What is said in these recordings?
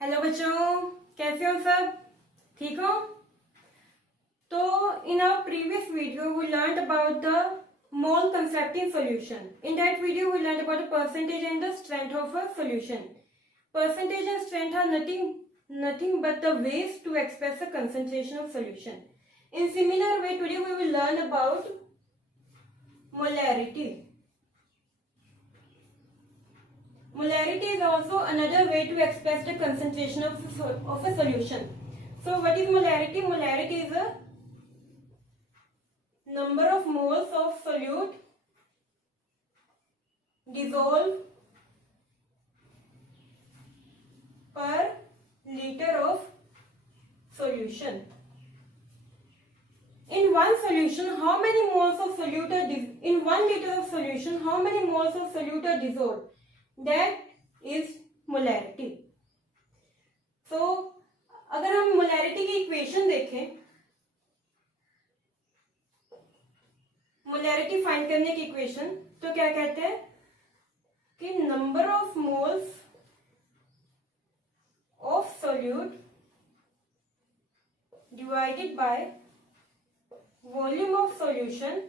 Hello बच्चों, कैसे हो सब? ठीक हो? तो in our previous video we learned about the mole concept in solution. In that video we learned about the percentage and the strength of a solution. Percentage and strength are nothing but the ways to express the concentration of solution. In similar way, today we will learn about molarity. Molarity is also another way to express the concentration of a solution. So what is molarity? Molarity is a number of moles of solute dissolved per liter of solution. In one solution, how many moles of solute are in 1 liter of solution? How many moles of solute are dissolved? That is molarity. So अगर हम molarity की equation देखें, molarity find करने की equation, तो क्या कहते हैं कि number of moles of solute divided by volume of solution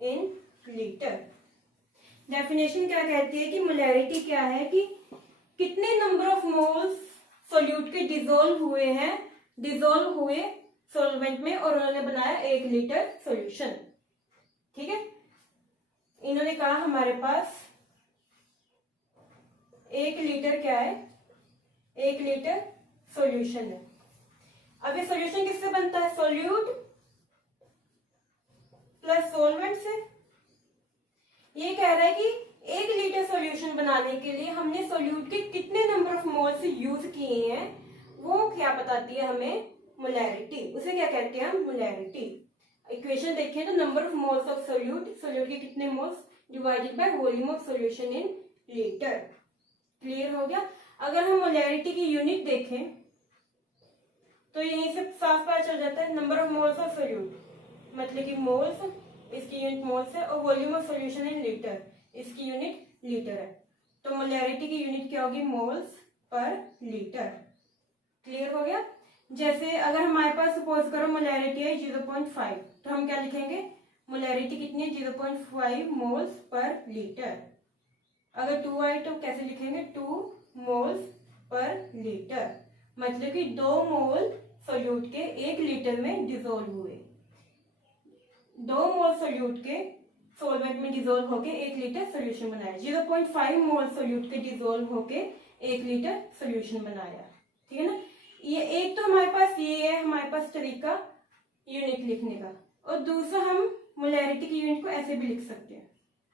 in litre. Definition क्या कहती है कि मोलैरिटी क्या है कि कितने नंबर ऑफ मोल्स सोल्यूट के डिजोल्व हुए सॉल्वेंट में और उन्होंने बनाया 1 लीटर सॉल्यूशन. ठीक है, इन्होंने कहा हमारे पास 1 लीटर क्या है, 1 लीटर सॉल्यूशन है. अब ये सॉल्यूशन किससे बनता है? सोल्यूट प्लस सॉल्वेंट से. ये कह रहा है कि 1 लीटर सॉल्यूशन बनाने के लिए हमने सोल्यूट के कितने नंबर ऑफ मोल्स यूज किए हैं, वो क्या बताती है हमें? मोलैरिटी. उसे क्या कहते हैं हम? मोलैरिटी. इक्वेशन देखिए तो number of moles of solute के कितने moles divided by volume of solution in litre. Clear हो गया? अगर हम मोलैरिटी की यूनिट देखें तो यहीं से साफ पता चल जाता है. Number of moles of solute मतलब कि मोल्स, इसकी यूनिट मोल्स है, और volume of solution in litre, इसकी यूनिट लीटर है. तो मोलैरिटी की यूनिट क्या होगी? Moles per litre. क्लियर हो गया? जैसे अगर हमारे पास सपोज करो मोलैरिटी है 0.5, तो हम क्या लिखेंगे? मोलैरिटी कितनी है? 0.5 मोल्स पर लीटर. अगर 2 आए तो कैसे लिखेंगे? 2 मोल्स पर लीटर. मतलब कि 2 मोल सोल्यूट के 1 लीटर में डिसोल्व हुए. 2 मोल सोल्यूट के सॉल्वेंट में डिसोल्व होके 1 लीटर सोल्यूशन बनाया. 0.5 मोल सोल्यूट के डिसोल्व होके 1 लीटर सोल्यूशन बनाया. ठीक है ना? ये एक तो हमारे पास ये है हमारे पास तरीका यूनिट लिखने का, और दूसरा हम मोलैरिटी की यूनिट को ऐसे भी लिख सकते हैं,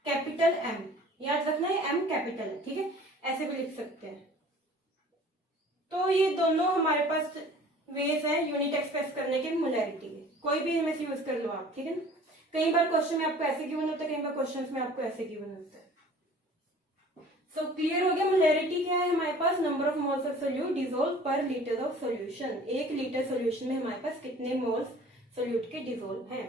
कैपिटल एम. याद रखना है एम कैपिटल है. ठीक है, ऐसे भी लिख सकते हैं. तो ये दोनों हमारे पास वेज है यूनिट एक्सप्रेस करने के मोलैरिटी के. कोई भी इनमें से यूज कर लो आप. ठीक है ना? कई बार क्वेश्चन में आपको ऐसे गिवन होता है, कई बार क्वेश्चन में आपको ऐसे गिवन होता है. सो क्लियर हो गया? मोलैरिटी क्या है हमारे पास? Number of moles of solute dissolve per litre of solution. 1 litre solution में हमारे पास कितने मोल्स सोल्यूट के डिसोल्व हैं.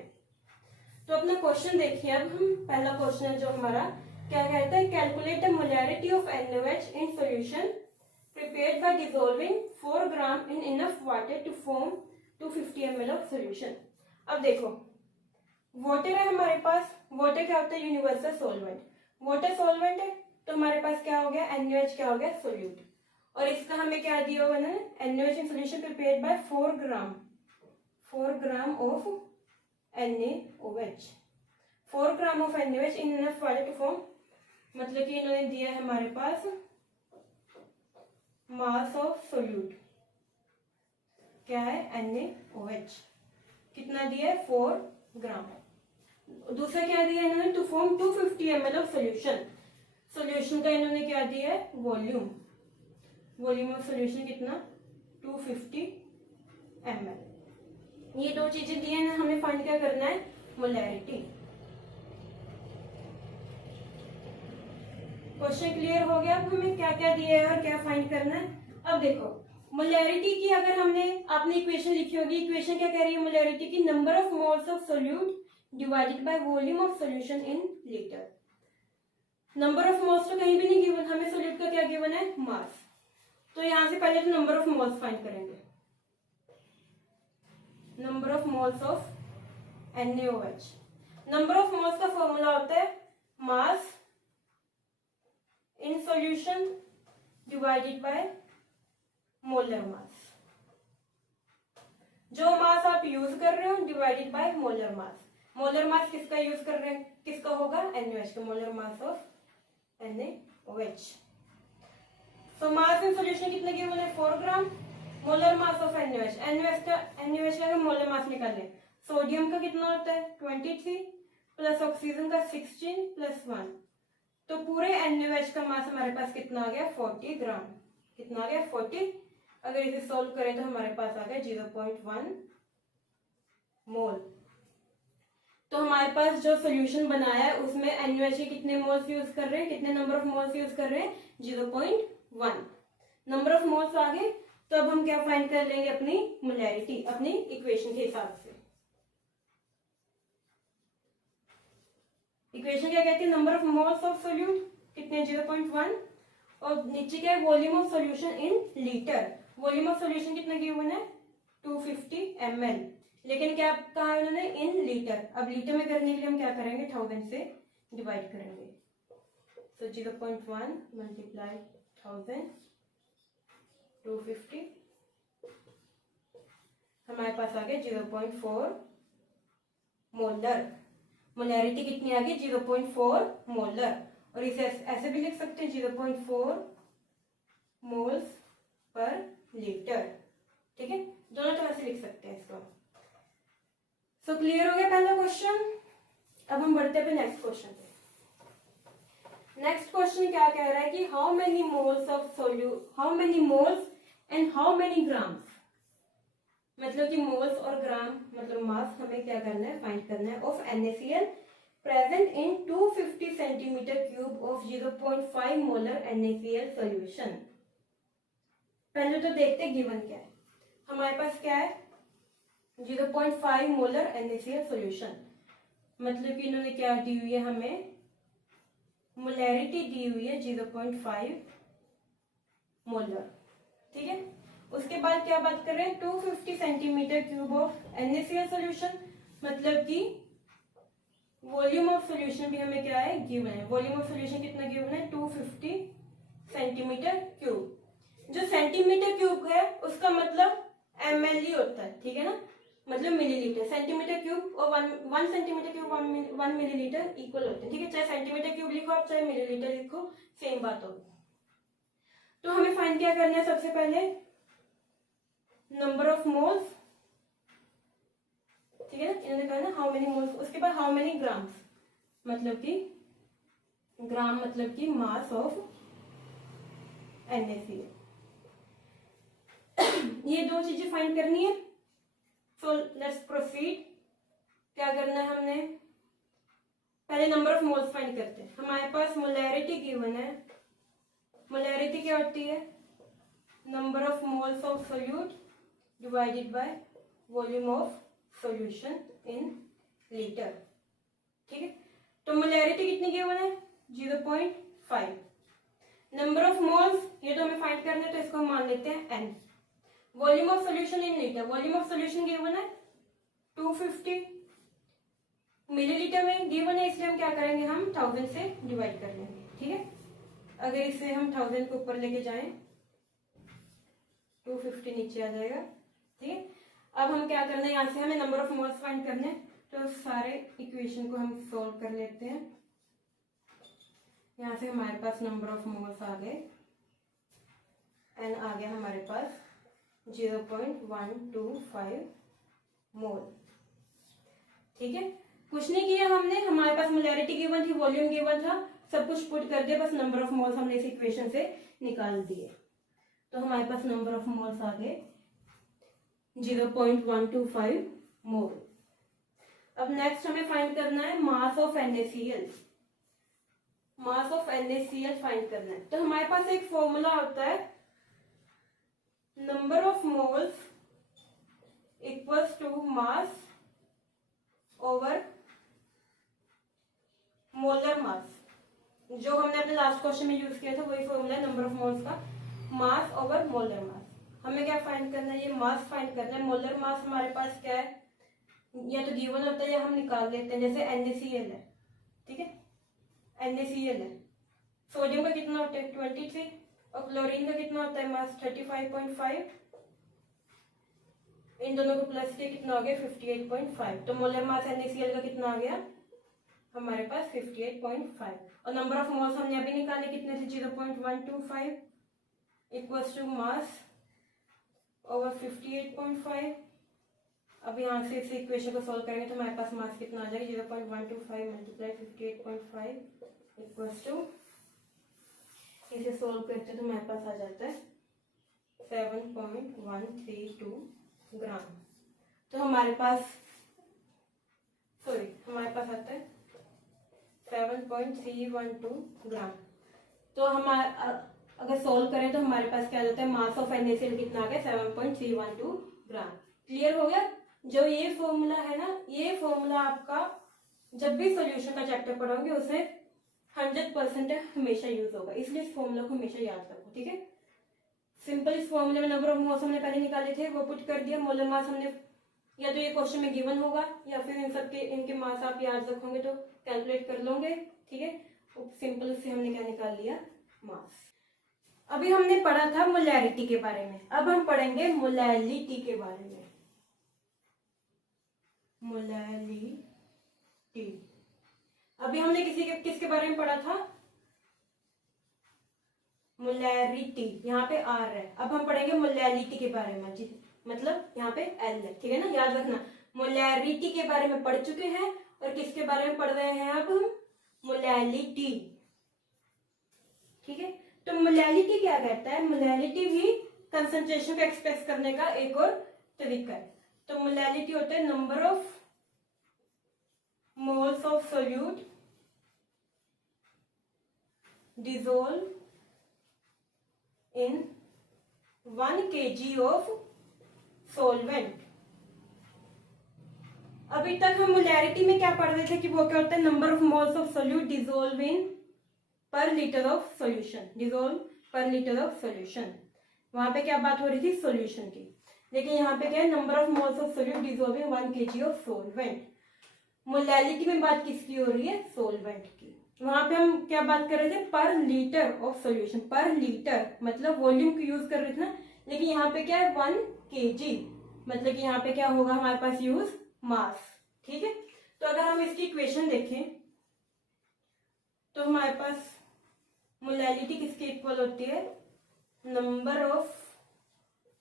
तो अपना क्वेश्चन देखिए. अब हम पहला क्वेश्चन है जो हमारा क्या कहता है? Calculate the molarity of NaOH in solution prepared by dissolving 4 gram in enough water to form 250 ml of solution. अब देखो, वाटर है हमारे पास. वाटर क्या होता है? Universal solvent. वाटर सॉल्वेंट है तो हमारे पास क्या हो गया? NaOH क्या हो गया? सोल्यूट. और इसका हमें क्या दिया हुआ है? NaOH in solution prepared by 4 gram of NaOH. 4 gram of NaOH in enough water to form, मतलब कि इन्होंने दिया है हमारे पास मास ऑफ सोल्यूट क्या है? NaOH. कितना दिया है? 4 ग्राम. दूसरा क्या दिया है इन्होंने? To form 250 ml of solution. Solution का इन्होंने क्या दिया है? वॉल्यूम ऑफ सोल्यूशन कितना? 250 ml. ये 2 चीजें दी है. हमें फाइंड क्या करना है? मोलैरिटी. क्वेश्चन क्लियर हो गया? अब हमें क्या क्या दिया है और क्या फाइंड करना है. अब देखो, मोलैरिटी की अगर आपने इक्वेशन लिखी होगी. इक्वेशन क्या कह रही है मोलैरिटी की? Number of moles of solute divided by volume of solution in litre. Number of moles तो कहीं भी नहीं गिवन, हमें सोल्यूट का क्या गिवन है? मास. तो यहां से पहले तो नंबर ऑफ मोल्स फाइंड करेंगे। Number of moles of NaOH। Number of moles का फॉर्मूला होता है mass in solution divided by molar mass. जो मास आप यूज कर रहे हो divided by molar mass. Molar mass किसका यूज कर रहे हैं, किसका होगा, NaOH का। Molar mass of NaOH। So mass in solution कितना गिवन है, 4 gram. Molar mass of NaOH का मोलर मास निकालें। सोडियम का कितना होता है 23 प्लस ऑक्सीजन का 16 प्लस 1, तो पूरे NaOH का मास हमारे पास कितना आ गया 40 ग्राम। कितना आ गया 40। अगर इसे सॉल्व करें तो हमारे पास आ गया 0.1 मोल। तो हमारे पास जो सोल्यूशन बनाया है उसमें NaOH के कितने मोल्स यूज कर रहे हैं, कितने नंबर ऑफ मोल्स यूज कर रहे हैं, 0.1 नंबर ऑफ मोल्स आ गए। तो अब हम क्या फाइंड कर लेंगे, अपनी मोलैरिटी, अपनी इक्वेशन के हिसाब से। इक्वेशन क्या कहती है, number of moles of solute कितने 0.1, और नीचे क्या है volume of solution in litre. Volume of solution कितना गिवन है 250 ml, लेकिन क्या कहा है उन्होंने इन लीटर। अब लीटर में करने के लिए हम क्या करेंगे 1000 से डिवाइड करेंगे। तो 0.1 मल्टीप्लाई 1000 250 हमारे पास आ गया 0.4 मोलर। मोलैरिटी कितनी आ गई 0.4 मोलर, और इसे ऐसे भी लिख सकते हैं 0.4 मोल्स पर लीटर। ठीक है, दोनों तरह से लिख सकते हैं इसको। सो क्लियर हो गया पहला क्वेश्चन। अब हम बढ़ते हैं नेक्स्ट क्वेश्चन पे। नेक्स्ट क्वेश्चन क्या कह रहा है कि how many moles of solute, how many moles and how many grams, मतलब कि मोल्स और ग्राम मतलब मास हमें क्या करना है फाइंड करना है of NaCl present in 250 centimetre cube of 0.5 molar NaCl solution. पहले तो देखते गिवन क्या है, हमारे पास क्या है 0.5 मोलर NaCl सॉल्यूशन, मतलब कि इन्होंने क्या दी हुई है हमें मोलैरिटी दी हुई है 0.5 मोलर। ठीक है, उसके बाद क्या बात कर रहे हैं 250 centimetre cube of NaCl solution, मतलब कि वॉल्यूम ऑफ सॉल्यूशन भी हमें क्या है गिवन है। वॉल्यूम ऑफ सॉल्यूशन कितना गिवन है 250 सेंटीमीटर क्यूब। जो सेंटीमीटर क्यूब है उसका मतलब ml ही होता है, ठीक है ना, मतलब मिलीलीटर। सेंटीमीटर क्यूब और 1 सेंटीमीटर क्यूब 1 मिलीलीटर इक्वल होते हैं। ठीक है, चाहे सेंटीमीटर क्यूब लिखो आप चाहे मिलीलीटर लिखो सेम बात होगी। तो हमें फाइंड क्या करना है, सबसे पहले नंबर ऑफ मोल्स। ठीक है ना, इन्होंने कहा ना हाउ मेनी मोल्स, उसके बाद हाउ मेनी ग्राम्स, मतलब कि ग्राम मतलब कि मास ऑफ NaCl। ये दो चीजें फाइंड करनी है। So let's proceed. क्या करना है हमने, पहले नंबर ऑफ मोल्स फाइंड करते हैं। हमारे पास मोलैरिटी गिवन है। मोलैरिटी क्या होती है, number of moles of solute divided by volume of solution in litre. ठीक है, तो मोलैरिटी कितनी गिवन है 0.5। नंबर ऑफ मोल्स ये तो हमें फाइंड करना है, तो इसको हम मान लेते हैं n। Volume of solution in litre, volume of solution given है 250 मिलीलीटर में गिवन है, इसलिए हम क्या करेंगे हम 1000 से डिवाइड कर लेंगे। ठीक है, अगर इसे हम 1000 को ऊपर लेके जाएं 250 नीचे आ जाएगा। ठीक है, अब हम क्या करना है, यहाँ से हमें नंबर ऑफ मोल्स फाइंड करने हैं, तो सारे इक्वेशन को हम सॉल्व कर लेते हैं। यहाँ से हमारे पास नंबर ऑफ मोल्स आ गए, एन आ गया हमारे पास 0.125 मोल। ठीक है, कुछ नहीं किया हमने, हमारे पास मोलैरिटी गिवन थी, वॉल्यूम गिवन था, सब कुछ पुट कर दिया, बस नंबर ऑफ मोल्स हमने इस इक्वेशन से निकाल दिए। तो हमारे पास नंबर ऑफ मोल्स आ गए 0.125 मोल। अब नेक्स्ट हमें फाइंड करना है mass of NaCl। Mass of NaCl find करना है, तो हमारे पास एक फॉर्मूला होता है number of moles equals to mass over molar mass. जो हमने अपने लास्ट क्वेश्चन में यूज किया था वही फॉर्मूला है नंबर ऑफ मोल्स का। मास ओवर मोलर मास। हमें क्या फाइंड करना है, ये मास फाइंड करना है। मोलर मास हमारे पास क्या है, या तो गिवन होता है या हम निकाल लेते हैं, जैसे NaCl है, ठीक है, NaCl है। सोडियम का कितना होता है 23 और क्लोरीन का कितना होता है मास 35.5। इन दोनों को प्लस के कितना हो गया 58.5। तो मोलर मास NaCl का कितना आ गया हमारे पास 58.5। और नंबर ऑफ मोल्स हमने अभी निकाले कितने थे 0.125 इक्वल्स टू मास ओवर 58.5। अब यहाँ से इस इक्वेशन को सॉल्व करेंगे तो हमारे पास मास कितना आ जाएगा 0.125 मल्टीप्लाई 58.5 इक्वल्स टू, इसे सॉल्व करते तो हमारे पास आ जाता है 7.132 ग्राम। तो हमारे पास आता है 7.312 ग्राम। तो हमारा अगर सॉल्व करें तो हमारे पास क्या आ जाता है, मास ऑफ NaCl कितना आ गया 7.312 ग्राम। क्लियर हो गया। जो ये फॉर्मूला है ना, ये फॉर्मूला आपका जब भी सॉल्यूशन का चैप्टर पढ़ोगे उसे 100% हमेशा यूज होगा, इसलिए इस फॉर्मूला को हमेशा याद रखो, ठीक है। सिंपल इस फॉर्मूले में नंबर ऑफ मोल्स हमने पहले निकाले थे, वो पुट कर दिया। मोलर मास हमने, या तो ये क्वेश्चन में गिवन होगा या फिर इन सबके इनके मास आप याद रखोगे तो कैलकुलेट कर लोगे, ठीक है। सिंपल से हमने क्या निकाल लिया, मास। अभी हमने पढ़ा था मोलैरिटी के बारे में, अब हम पढ़ेंगे मोलैलिटी के बारे में। मोलैलिटी अभी हमने किसके बारे में पढ़ा था, मोलैरिटी, यहाँ पे R है। अब हम पढ़ेंगे मोलैलिटी के बारे में, मतलब यहाँ पे L है, ठीक है ना, याद रखना। मोलैरिटी के बारे में पढ़ चुके हैं और किसके बारे में पढ़ रहे हैं अब हम, मोलैलिटी, ठीक है। तो मोलैलिटी क्या कहता है, मोलैलिटी भी कंसंट्रेशन को एक्सप्रेस करने का एक और तरीका है। तो मोलैलिटी होता है number of moles of solute dissolve in 1 kg of solvent. अभी तक हम मोलैरिटी में क्या पढ़ रहे थे कि वो क्या होता है, number of moles of solute dissolve in पर लीटर ऑफ सॉल्यूशन, डिसॉल्व पर लीटर ऑफ सॉल्यूशन। वहां पे क्या बात हो रही थी, सॉल्यूशन की। लेकिन यहाँ पे क्या है, number of moles of solute dissolving 1 kg of solvent. Molality में बात किसकी हो रही है, सोलवेंट की। वहां पे हम क्या बात कर रहे थे, पर लीटर ऑफ सॉल्यूशन, पर लीटर मतलब वॉल्यूम को यूज कर रहे थे ना। लेकिन यहाँ पे क्या है 1 kg, मतलब कि यहाँ पे क्या होगा हमारे पास यूज मास, ठीक है। तो अगर हम इसकी इक्वेशन देखें तो हमारे पास मोलैलिटी किसके इक्वल होती है, number of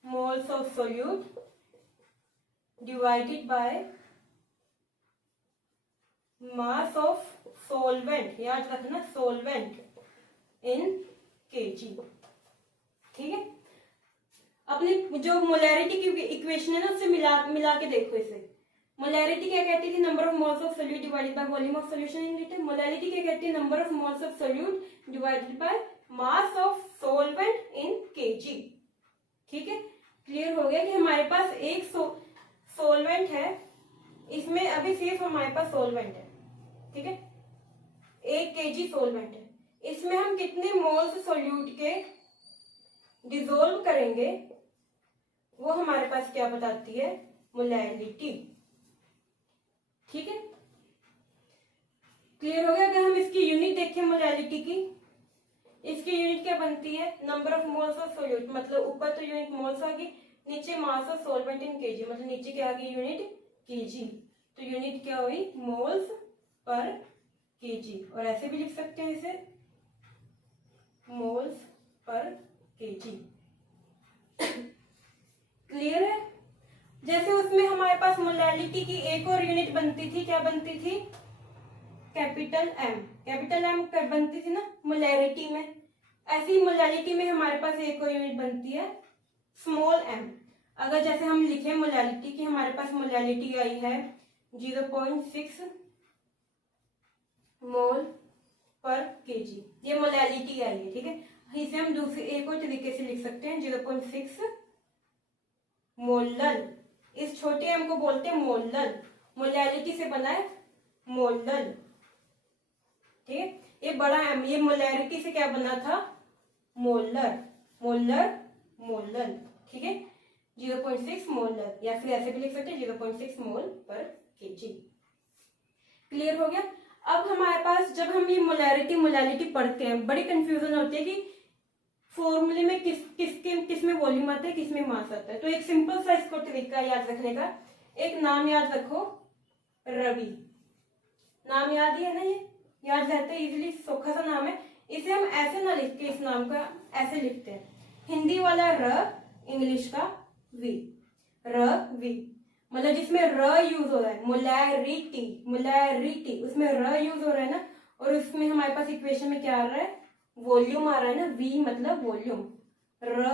moles of solute divided by mass of solvent, याद रखना सोलवेंट इन kg, ठीक है। अपनी जो मोलैरिटी की इक्वेशन है ना उससे मिला के देखो इसे। मोलैरिटी क्या कहती थी, number of moles of solute divided by volume of solution in litre. Molality क्या कहती है, number of moles of solute divided by mass of solvent in kg, ठीक है। क्लियर हो गया कि हमारे पास एक सोलवेंट है, इसमें अभी सिर्फ हमारे पास सोलवेंट है, ठीक है, 1 kg सोलवेंट है। इसमें हम कितने मोल्स सोल्यूट के डिसॉल्व करेंगे वो हमारे पास क्या बताती है, मोलैलिटी, ठीक है। क्लियर हो गया। अगर हम इसकी यूनिट देखें मोलैलिटी की, इसकी यूनिट क्या बनती है, number of moles of solute, मतलब ऊपर तो यूनिट मोल्स आ गई, नीचे मास ऑफ सोलवेंट इन kg, मतलब नीचे क्या आ गई यूनिट kg। तो यूनिट क्या हुई, मोल्स पर kg, और ऐसे भी लिख सकते हैं इसे, मोल्स पर kg। क्लियर है। जैसे उसमें हमारे पास मोलैलिटी की एक और यूनिट बनती थी, क्या बनती थी, कैपिटल M, कैपिटल M बनती थी ना मोलैरिटी में। ऐसी ही मोलैलिटी में हमारे पास एक और यूनिट बनती है स्मॉल m। अगर जैसे हम लिखें मोलैलिटी की, हमारे पास मोलैलिटी आई है 0.6 मोल पर kg, ये मोलैलिटी आई है, ठीक है। इसे हम दूसरे एक और तरीके से लिख सकते हैं 0.6 मोलल। इस छोटे m को बोलते हैं मोलल, मोलैलिटी से बना है मोलल, ठीक है। ये बड़ा m, ये मोलैरिटी से क्या बना था, मोलर, मोलर मोलल, ठीक है, 0.6 मोलर, या फिर ऐसे भी लिख सकते हैं 0.6 मोल पर केजी। क्लियर हो गया। अब हमारे पास जब हम ये मोलैरिटी मोलैलिटी पढ़ते हैं बड़ी कंफ्यूजन होती है कि फॉर्मूले में किस में वॉल्यूम आता है, किस में मास आता है। तो एक सिंपल सा इसको तरीका याद रखने का, एक नाम याद रखो, रवि। नाम याद ही है ना, ये याद रहता है इजीली, सौखा सा नाम है। इसे हम ऐसे ना लिख के इस नाम का ऐसे लिखते हैं, हिंदी वाला र, इंग्लिश का वी, रवि। मतलब जिसमें र यूज हो रहा है, मोलैरिटी मोलैरिटी, उसमें र यूज हो रहा है ना, और उसमें हमारे पास इक्वेशन में क्या आ रहा है, वॉल्यूम आ रहा है ना, वी मतलब वॉल्यूम, र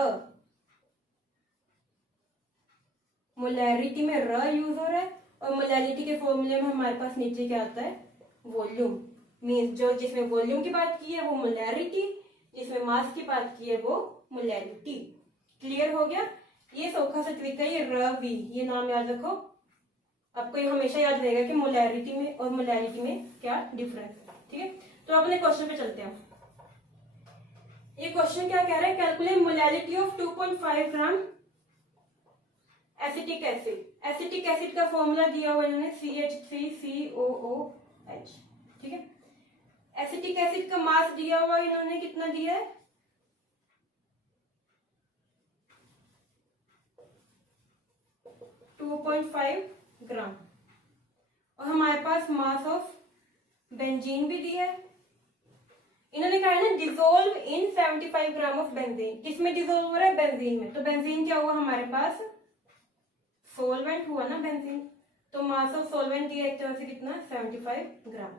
मोलैरिटी में र यूज हो रहा है, और मोलैलिटी के फॉर्मूले में हमारे पास नीचे क्या आता है, वॉल्यूम। मीन्स जो जिसमें वॉल्यूम की बात की है वो मोलैरिटी, जिसमें मास की बात की है वो मोलैलिटी। क्लियर हो गया। ये सौखा सा ट्रिक है, ये रवि, ये नाम याद रखो। आपको ये हमेशा याद रहेगा कि मोलैरिटी में और मोलैलिटी में क्या डिफरेंस है, ठीक है। तो अपने क्वेश्चन पे चलते हैं। ये क्वेश्चन क्या कह रहा है, calculate molality of 2.5 gram acetic acid. Acetic acid का फॉर्मूला दिया हुआ है इन्होंने, CH3COOH, ठीक है। एसिटिक एसिड का मास दिया हुआ इन्होंने, कितना दिया है, 2.5 ग्राम, और हमारे पास मास ऑफ बेंजीन भी दिया है। इन्होंने कहा है ना dissolve in 75 gram of benzene. किसमें डिसोल्व हो रहा है, बेंजीन में। तो बेंजीन क्या हुआ हमारे पास, सोलवेंट हुआ ना बेंजीन, तो मास ऑफ सोलवेंट दिया एक तरह से कितना, 75 ग्राम।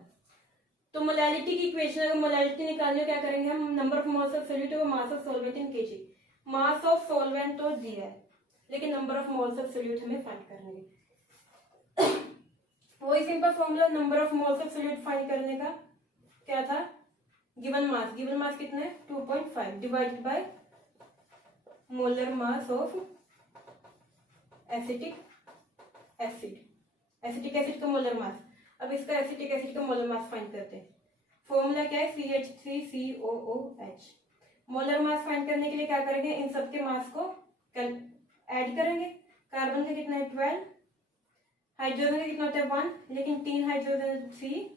तो मोलैलिटी की इक्वेशन, अगर मोलैलिटी निकालने क्या करेंगे हम, number of moles of solute और mass of solvent in kg. Mass of solvent तो दिया है, लेकिन number of moles of solute हमें फाइंड करने हैं। वही simple formula number of moles of solute find करने का क्या था, गिवन मास कितना है, 2.5 divided by molar mass of acetic acid. Acetic acid का मोलर मास। अब इसका एसिटिक एसिड का मोलर मास फाइंड करते हैं। फॉर्मूला क्या है, CH3COOH। मोलर मास फाइंड करने के लिए क्या करेंगे, इन सबके मास को ऐड करेंगे। कार्बन का कितना है 12, हाइड्रोजन का कितना होता है 1, लेकिन 3 हाइड्रोजन C,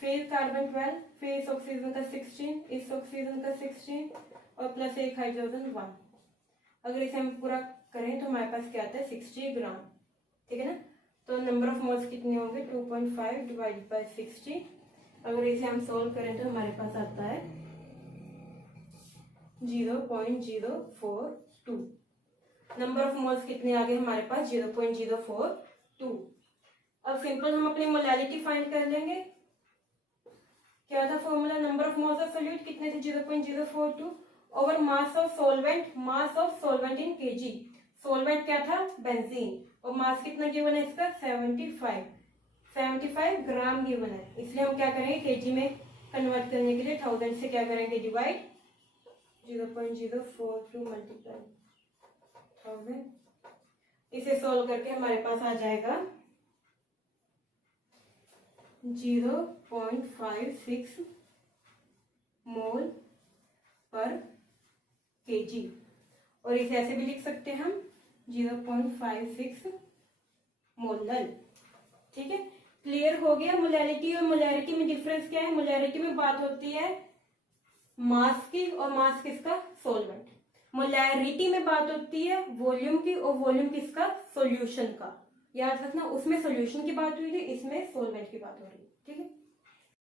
फिर कार्बन 12, फिर इस ऑक्सीजन का 16, इस ऑक्सीजन का 16, और प्लस एक हाइड्रोजन 1। अगर इसे हम पूरा करें तो हमारे पास क्या आता है, 60 ग्राम, ठीक है ना। तो नंबर ऑफ मोल्स कितने होंगे, 2.5 डिवाइडेड बाय 60। अगर इसे हम सोल्व करें तो हमारे पास आता है 0.042। नंबर ऑफ मोल्स कितने आ गए हमारे पास, 0.042। अब सिंपल हम अपनी मोलैलिटी फाइंड कर लेंगे। क्या था formula, number of moles of solute कितने थे, 0.042 over mass of solvent in KG. Solvent क्या था, बेंजीन, और मास कितना गिवन है इसका, 75 ग्राम गिवन है। इसलिए हम क्या करेंगे, केजी में कन्वर्ट करने के लिए 1000 से क्या करेंगे, डिवाइड, 0.042 मल्टीप्लाई 1000। इसे सोल्व करके हमारे पास आ जाएगा 0.56 मोल पर केजी, और इसे ऐसे भी लिख सकते हैं हम 0.56 मोलल, ठीक है। क्लियर हो गया। मोलैलिटी और मोलैरिटी में डिफरेंस क्या है, मोलैरिटी में बात होती है मास की, और मास किसका, सोलवेंट। मोलैरिटी में बात होती है वॉल्यूम की, और वॉल्यूम किसका, सॉल्यूशन का। याद रखना, उसमें सॉल्यूशन की बात हुई थी, इसमें सोलवेंट की बात हो रही है, ठीक है।